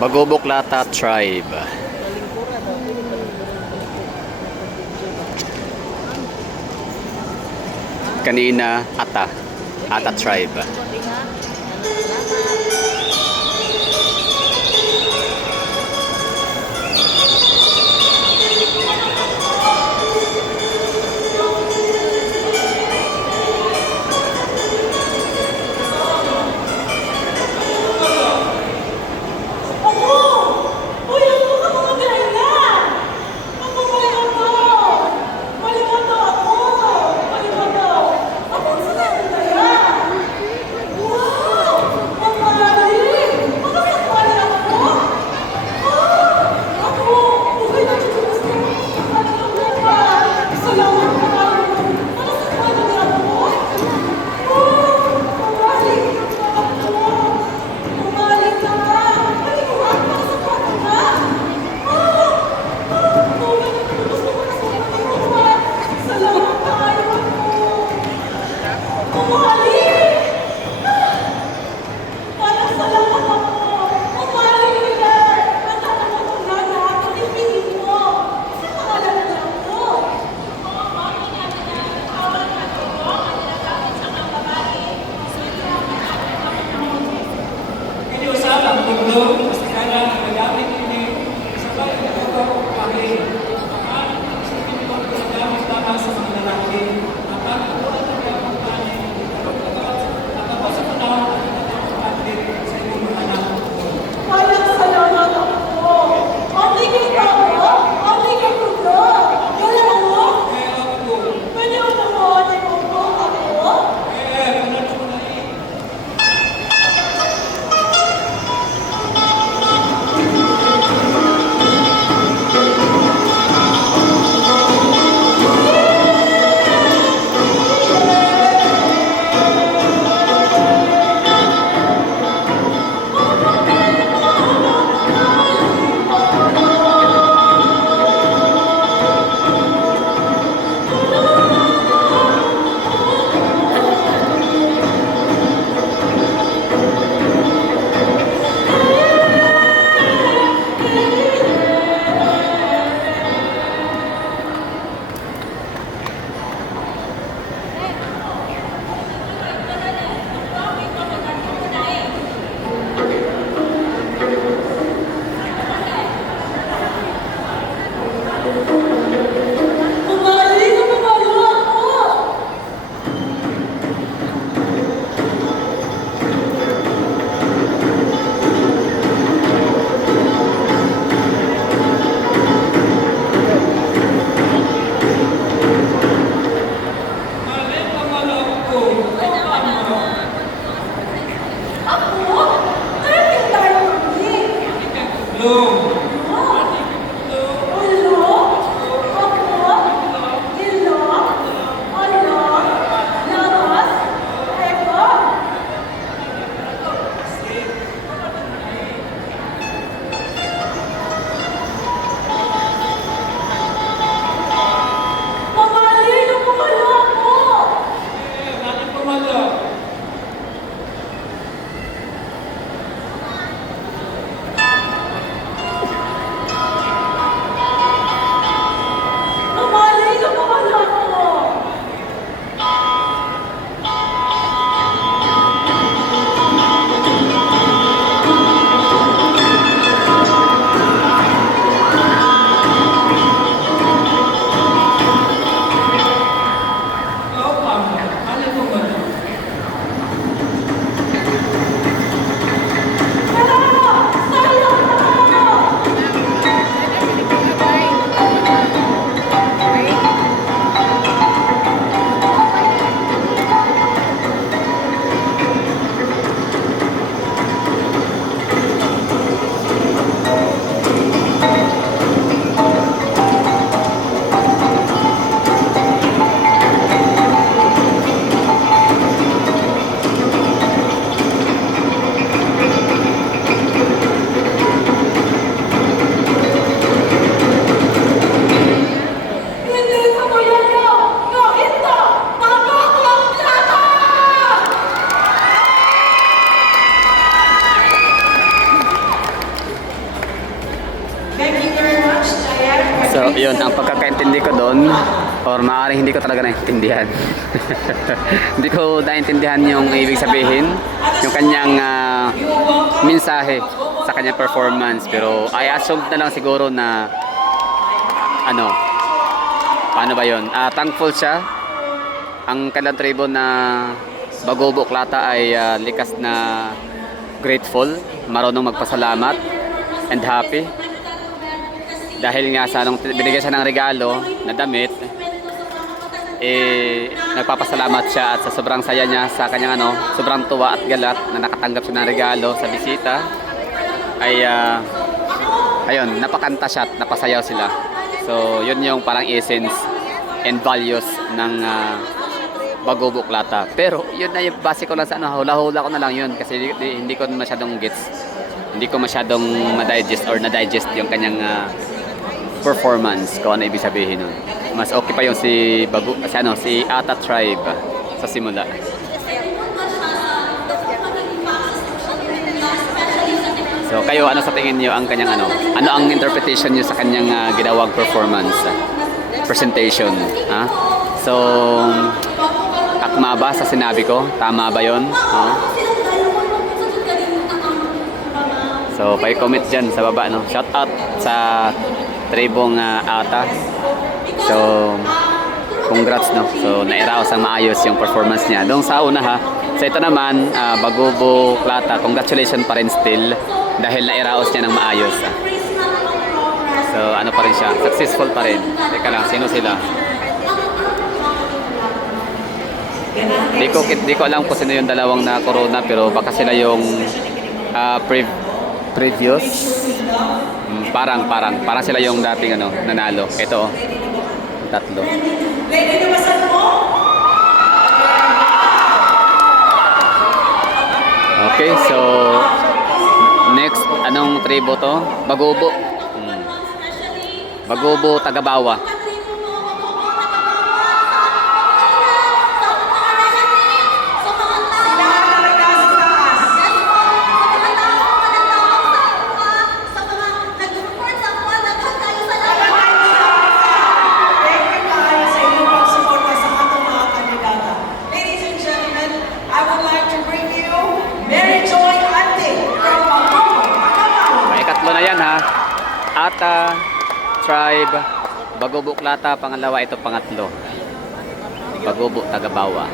Bagoboklata tribe. Kanina Ata tribe. parang hindi ko talaga naintindihan. Hindi ko naintindihan yung ibig sabihin, yung kanyang mensahe sa kanyang performance. Pero I assumed na lang siguro na ano, paano ba yun? Thankful siya. Ang kanilang tribo na Bago Buklata ay likas na grateful, marunong magpasalamat and happy. Dahil nga sa nung binigyan siya ng regalo na damit, nagpapasalamat siya at sa sobrang saya niya sa kanyang sobrang tuwa at galak na nakatanggap siya ng regalo sa bisita ay ayun, napakanta siya at napasayaw sila. So yun yung parang essence and values ng Bago Buklata. Pero yun na yung base ko lang sa hula-hula ko na lang yun kasi hindi ko masyadong gets. Hindi ko masyadong ma-digest or na-digest yung kanyang performance kung ano ibig sabihin nun. Mas okay pa yung si Ata Tribe sa simula. So kayo, ano sa tingin niyo ang kanyang ano ang interpretation niyo sa kanyang ginawang performance, presentation, ha? So akma ba sa sinabi ko? Tama ba 'yon? So pa-comment diyan sa baba, Shout out sa tribong Ata. So congrats, So nairaos ang maayos yung performance niya. Doon sa una, ha. So ito naman, Bago Buklata, congratulations pa rin still dahil nairaos niya ng maayos. So ano pa rin siya, successful pa rin. Teka lang, sino sila? Di ko alam kung sino yung dalawang na corona, pero baka sila yung previous. Parang sila yung dating nanalo. Ito, tatlo. Okay, so next, anong tribo to? Bagobo. Bagobo Tagabawa. Ikatlo na yan, ha. Ata Tribe, Bago Buklata, pangalawa, ito pangatlo. Bago Tagabawa.